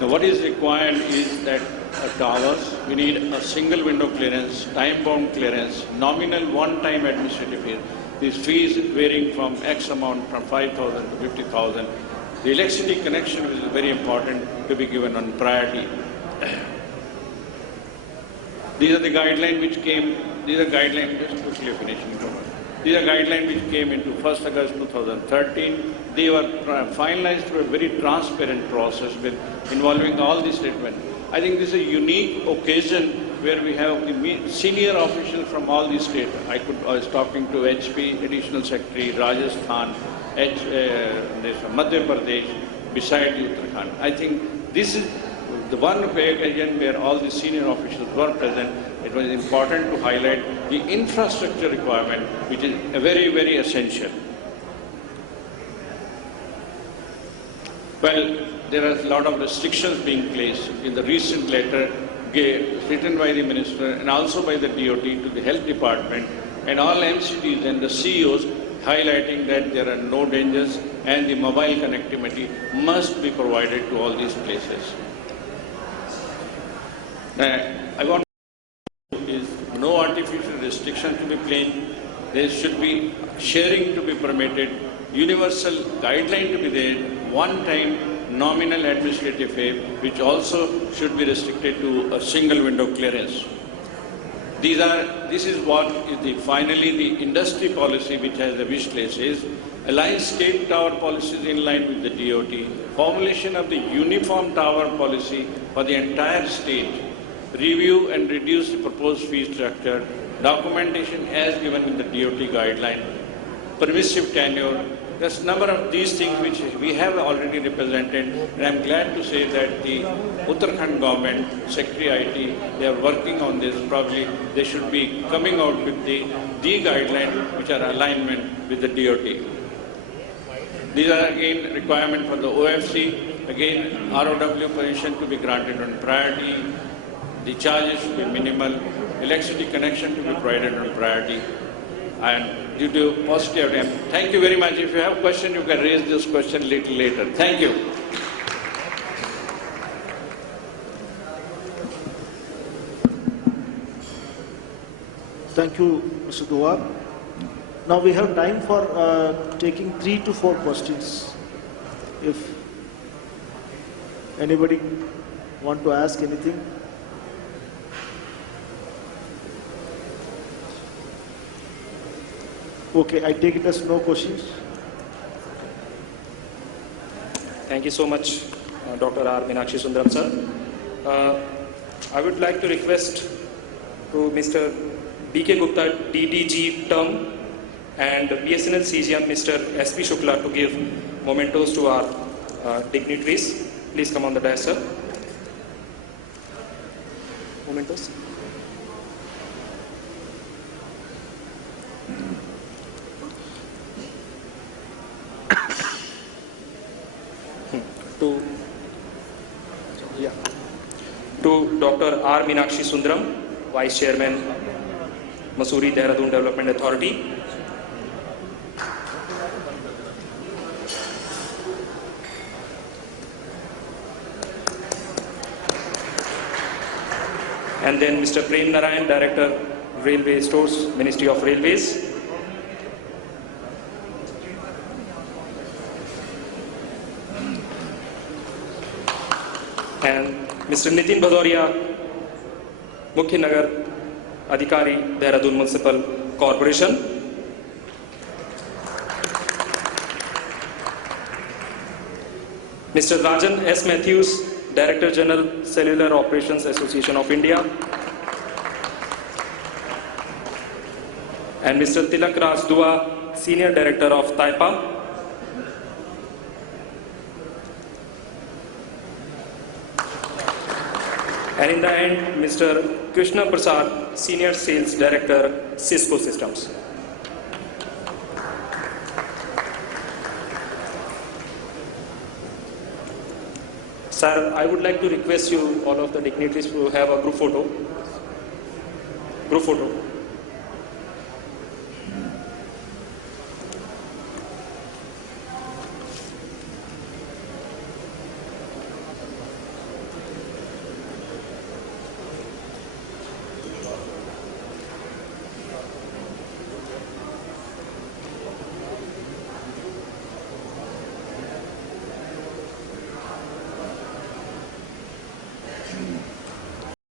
Now what is required is that towers, we need a single window clearance, time-bound clearance, nominal one-time administrative fees. These fees varying from X amount, from 5,000 to 50,000. The electricity connection is very important to be given on priority. These are the guidelines which came, these are guidelines, just quickly finishing. These are guidelines which came into 1st August 2013. They were finalized through a very transparent process with involving all the statements. I think this is a unique occasion where we have the senior officials from all the states. I was talking to HP, Additional Secretary, Rajasthan, Madhya Pradesh, beside Uttarakhand. I think this is the one occasion where all the senior officials were present. It was important to highlight the infrastructure requirement, which is very, very essential. Well, there are a lot of restrictions being placed in the recent letter written by the Minister and also by the DOT to the Health Department and all MCDs and the CEOs, highlighting that there are no dangers and the mobile connectivity must be provided to all these places. I want is no artificial restriction to be placed. There should be sharing to be permitted, universal guideline to be there, one-time nominal administrative fee, which also should be restricted to a single window clearance. This is what is finally the industry policy which has a wish list is align state tower policies in line with the DOT, formulation of the uniform tower policy for the entire state, review and reduce the proposed fee structure, documentation as given in the DOT guideline, permissive tenure. There's a number of these things which we have already represented, and I'm glad to say that the Uttarakhand government, Secretary IT, they are working on this. Probably they should be coming out with the guidelines which are alignment with the DOT. These are again requirement for the OFC, again ROW position to be granted on priority, the charges should be minimal, electricity connection to be provided on priority, and due to positive time. Thank you very much. If you have a question, you can raise this question a little later. Thank you. Thank you, Mr. Duwar. Now we have time for taking 3 to 4 questions. If anybody want to ask anything. Okay, I take it as no questions. Thank you so much, Dr. R. Meenakshi Sundaram, sir. I would like to request to Mr. B.K. Gupta, DDG term, and BSNL CGM, Mr. S.P. Shukla, to give mementos to our dignitaries. Please come on the dais, sir. Mementos. To Dr. R. Meenakshi Sundaram, Vice Chairman, Mussoorie Dehradun Development Authority. And then Mr. Prem Narayan, Director, Railway Stores, Ministry of Railways. And Mr. Nitin Bhadoria, Mukhya Nagar Adhikari, Dehradun Municipal Corporation. Mr. Rajan S. Matthews, Director General, Cellular Operations Association of India. and Mr. Tilak Raj Dua, Senior Director of Taipa. And in the end, Mr. Krishna Prasad, Senior Sales Director, Cisco Systems. Sir, I would like to request you, all of the dignitaries, to have a group photo. Group photo.